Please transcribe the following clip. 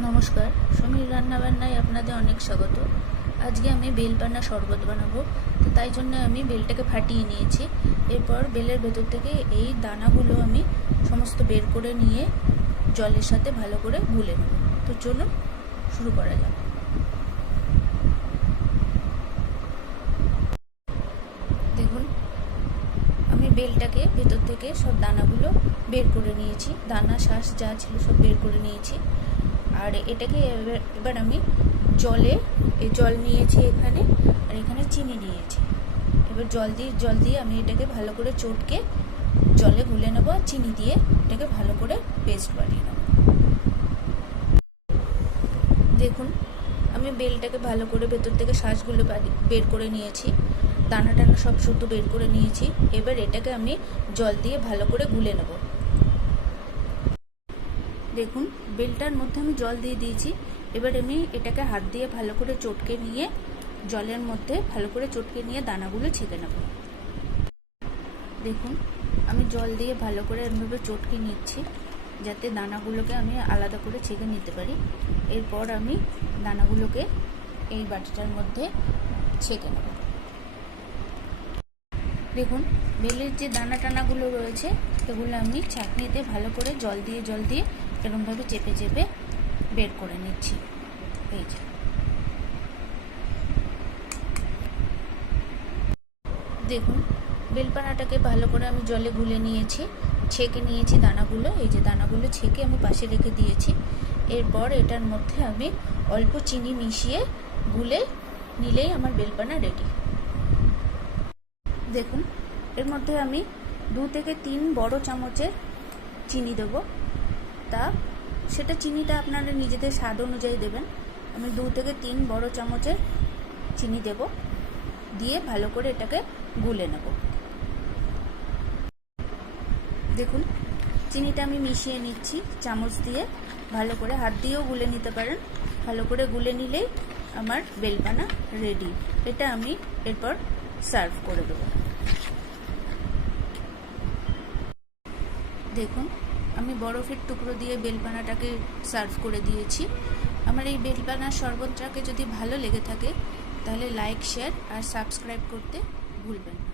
নমস্কার, সমীর রান্নাবান্নায় আপনাদের অনেক স্বাগত। আজকে আমি বেলপানা শরবত বানাবো। তো তাই জন্য আমি বেলটাকে ফাটিয়ে নিয়েছি। এরপর বেলের ভেতর থেকে এই দানাগুলো আমি সমস্ত বের করে নিয়ে জলের সাথে ভালো করে গুলে নেব। তো চলুন শুরু করা যাক। দেখুন, আমি বেলটাকে ভেতর থেকে সব দানাগুলো বের করে নিয়েছি, দানা শ্বাস যা ছিল সব বের করে নিয়েছি। আর এটাকে এবার আমি জল নিয়েছি এখানে, আর এখানে চিনি নিয়েছি। এবার জল দিয়ে আমি এটাকে ভালো করে চটকে জলে গুলে নেবো, আর চিনি দিয়ে এটাকে ভালো করে পেস্ট বানিয়ে নেব। দেখুন, আমি বেলটাকে ভালো করে ভেতর থেকে শ্বাসগুলো বের করে নিয়েছি, দানা টানা সব শুদ্ধ বের করে নিয়েছি। এবার এটাকে আমি জল দিয়ে ভালো করে গুলে নেব। দেখুন, বেলটার মধ্যে আমি জল দিয়ে দিয়েছি। এবার আমি এটাকে হাত দিয়ে ভালো করে চটকে নিয়ে জলের মধ্যে ভালো করে চটকে নিয়ে দানাগুলো ছেঁকে নেব। দেখুন, আমি জল দিয়ে ভালো করে এভাবে চটকে নিচ্ছি, যাতে দানাগুলোকে আমি আলাদা করে ছেঁকে নিতে পারি। এরপর আমি দানাগুলোকে এই বাটিটার মধ্যে ছেঁকে নেব। দেখুন, বেলের যে দানা টানাগুলো রয়েছে সেগুলো আমি ছাঁকনিতে ভালো করে জল দিয়ে এরকমভাবে চেপে চেপে বের করে নিচ্ছি। এই যে দেখুন, বেলপানাটাকে ভালো করে আমি জলে গুলে নিয়েছি, ছেঁকে নিয়েছি দানাগুলো। এই যে দানাগুলো ছেঁকে আমি পাশে রেখে দিয়েছি। এরপর এটার মধ্যে আমি অল্প চিনি মিশিয়ে গুলে নিলেই আমার বেলপানা রেডি। দেখুন, এর মধ্যে আমি 2 থেকে 3 বড় চামচের চিনি দেবো। সেটা চিনিটা আপনারা নিজেদের স্বাদ অনুযায়ী দেবেন। আমি 2 থেকে 3 বড় চামচের চিনি দেব, দিয়ে ভালো করে এটাকে গুলে নেব। দেখুন, চিনিটা আমি মিশিয়ে নিচ্ছি চামচ দিয়ে, ভালো করে হাত দিয়েও গুলে নিতে পারেন। ভালো করে গুলে নিলেই আমার বেলপানা রেডি। এটা আমি এরপর সার্ভ করে দেবো। দেখুন, আমি বরফের টুকরো দিয়ে বেলপানাটাকে সার্ভ করে দিয়েছি। আমার এই বেলপানার শরবতটাকে যদি ভালো লেগে থাকে তাহলে লাইক, শেয়ার আর সাবস্ক্রাইব করতে ভুলবেন না।